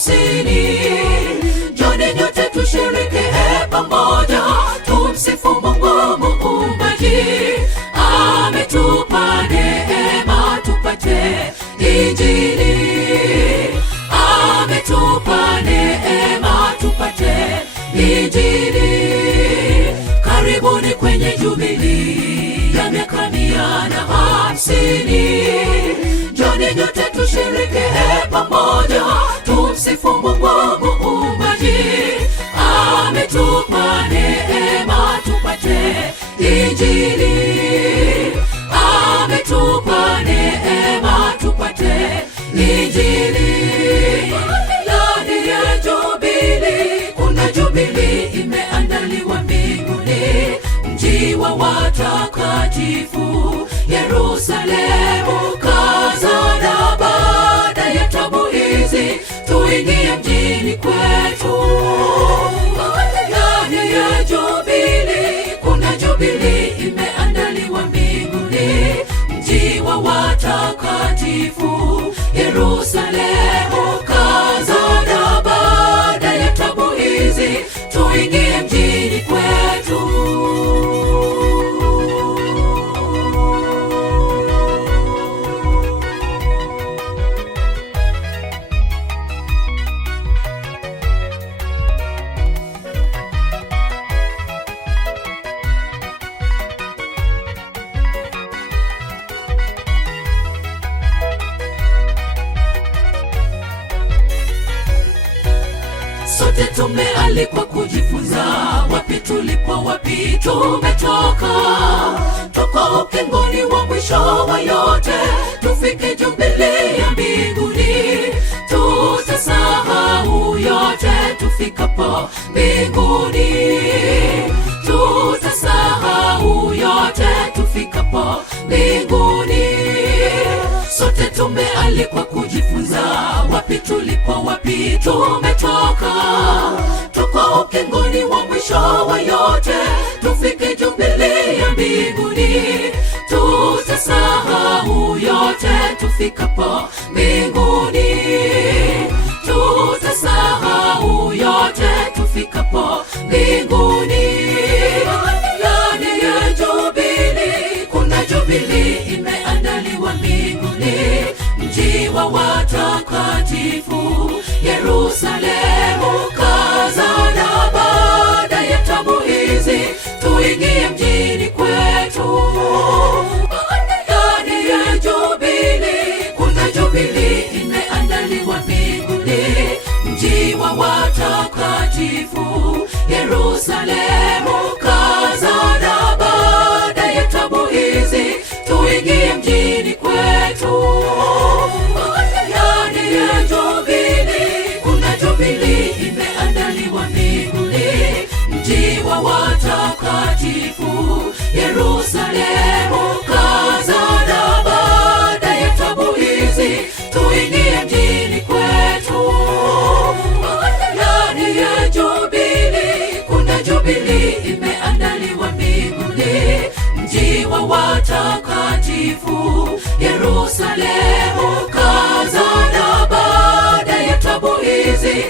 50. Njoni nyote tusherehekee pamoja, tumsifu Mungu Muumbaji. Ametupa neema tupate Injili, ametupa neema tupate Injili. Karibuni kwenye jubilii ya miaka 150. Njoni nyote tusherehekee pamoja, tumsifu Mungu Muumbaji. Ametupa neema tupate Injili, ametupa neema tupate Injili. Ndani ya jubilii, kuna jubilii imeandaliwa mbinguni, mji wa watakatifu Yerusalemu. Kazana baada ya tabu hizi, tuingie mjini kwetu. Ndani ya jubilii, kuna jubilii imeandaliwa mbinguni, mji wa watakatifu Yerusalemu. Kazana baada ya tabu hizi, tuingie mjini kwetu. Sote tumealikwa kujifunza, wapi tulipo, wapi tumetoka. Tuko ukingoni wa mwisho wa yote, tufike jubilii ya mbinguni. Tutasahau yote tufikapo mbinguni, tutasahau yote tufikapo mbinguni. Sote tumealikwa kujifunza, wapi tulipo, wapi tumetoka. Tuko ukingoni wa mwisho wa yote, tufike jubilii ya mbinguni. Tutasahau yote tufikapo mbinguni, tutasahau yote tufikapo mbinguni. Ndani ya jubilii, kuna jubilii imeandaliwa mbinguni, mji wa watakatifu Yerusalemu. Kazana baada ya tabu hizi, tuingie mjini kwetu. Ndani ya jubilii, kuna jubilii imeandaliwa mbinguni, mji wa watakatifu Yerusalemu. Kazana baada ya tabu hizi, tuingie mjini kwetu. Ndani ya jubilii, kuna jubilii imeandaliwa mbinguni, mji wa watakatifu Yerusalemu. Kazana baada ya tabu hizi, tuingie mjini kwetu. Ndani ya jubilii, kuna jubilii imeandaliwa mbinguni, mji wa watakatifu Yerusalemu. Kazana baada ya tabu hizi,